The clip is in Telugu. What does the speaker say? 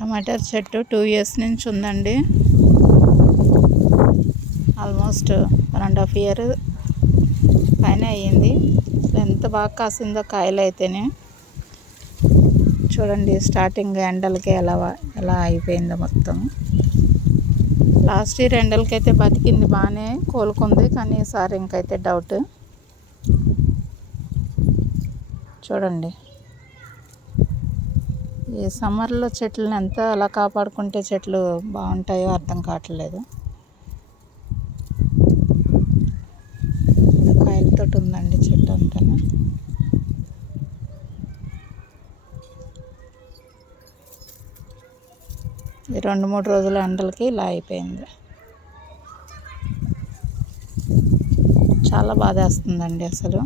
టమాటర్ చెట్టు టూ ఇయర్స్ నుంచి ఉందండి. Almost one and half year పైన అయ్యింది. ఎంత బాగా కాసిందో కాయలు అయితేనే. చూడండి స్టార్టింగ్ ఎండలకి ఎలా ఎలా అయిపోయిందో మొత్తం. లాస్ట్ ఇయర్ ఎండలకైతే బతికింది బాగానే కోలుకుంది కానీ ఈసారి ఇంకైతే డౌట్. చూడండి. ఈ సమ్మర్లో చెట్లను ఎంత అలా కాపాడుకుంటే చెట్లు బాగుంటాయో అర్థం కావట్లేదు. కాయలతో ఉందండి చెట్టు అంతా ఈ రెండు మూడు రోజుల ఎండలకి ఇలా అయిపోయింది. చాలా బాధేస్తుందండి అసలు.